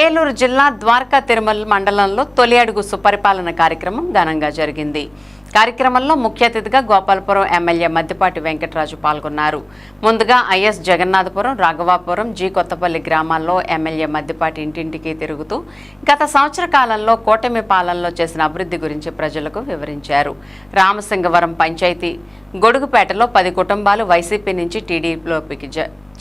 ఏలూరు జిల్లా ద్వారకా తిరుమల మండలంలో తొలి అడుగు సుపరిపాలన కార్యక్రమం ఘనంగా జరిగింది. కార్యక్రమంలో ముఖ్య అతిథిగా గోపాలపురం ఎమ్మెల్యే మద్దిపాటి వెంకటరాజు పాల్గొన్నారు. ముందుగా ఐఎస్ జగన్నాథపురం రాఘవాపురం జి కొత్తపల్లి గ్రామాల్లో ఎమ్మెల్యే మద్దిపాటి ఇంటింటికి తిరుగుతూ గత సంవత్సర కాలంలో కూటమి పాలనలో చేసిన అభివృద్ధి గురించి ప్రజలకు వివరించారు. రామసింగవరం పంచాయతీ గొడుగుపేటలో పది కుటుంబాలు వైసీపీ నుంచి టీడీపీలోకి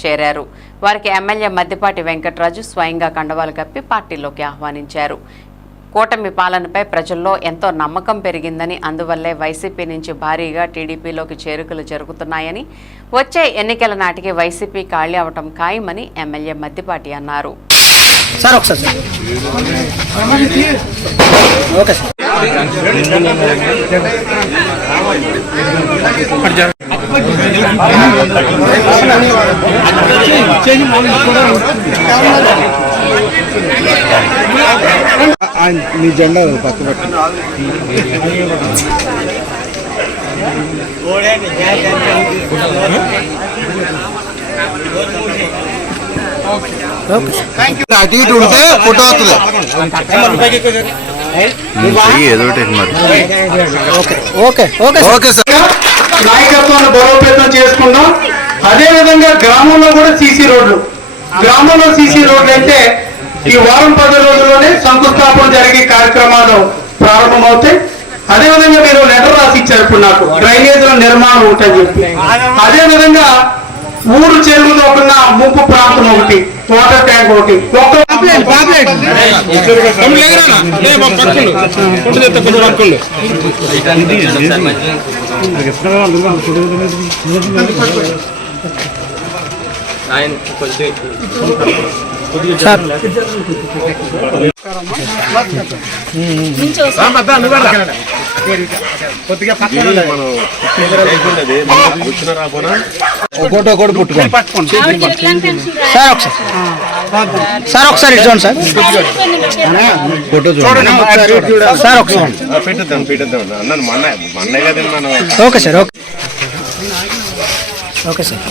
చేరారు. వారికి ఎమ్మెల్యే మద్దిపాటి వెంకటరాజు స్వయంగా కండవాలు కప్పి పార్టీలోకి ఆహ్వానించారు. కూటమి పాలనపై ప్రజల్లో ఎంతో నమ్మకం పెరిగిందని అందువల్లే వైసీపీ నుంచి భారీగా టీడీపీలోకి చేరుకలు జరుగుతున్నాయని వచ్చే ఎన్నికల నాటికి వైసీపీ ఖాళీ అవటం ఖాయమని ఎమ్మెల్యే మద్దిపాటి అన్నారు. సార్ ఒకసారి ఓకే మీ జెండా పక్క అటు ఇటు ఉంటే ఫోటో వస్తుంది. ఏదో ఒకటి మరి. Okay okay okay okay sir గ్రామంలో కూడా సీసీ రోడ్లు. గ్రామంలో సీసీ రోడ్లు అంటే ఈ వారం పది రోజుల్లోనే శంకుస్థాపన జరిగే కార్యక్రమాలు ప్రారంభమవుతాయి. అదే విధంగా మీరు లెటర్ రాసి ఇచ్చారు ఇప్పుడు నాకు. డ్రైనేజీల నిర్మాణం ఉంటుంది చెప్పి. అదే విధంగా ఊరు చెరువు కాకుండా ముంపు ప్రాంతం ఒకటి వాటర్ ట్యాంక్ ఒకటి. ఒక్క ఫోటో కూడా పుట్టుకోండి. సార్ ఒకసారి. సార్ ఒకసారి చూడండి సార్. ఫోటో చూడండి. సార్ ఒకసారి. పెట్టేద్దాం పెట్టేద్దాం. అన్నాను మొన్న మొన్నే మనం. Okay sir okay. Okay sir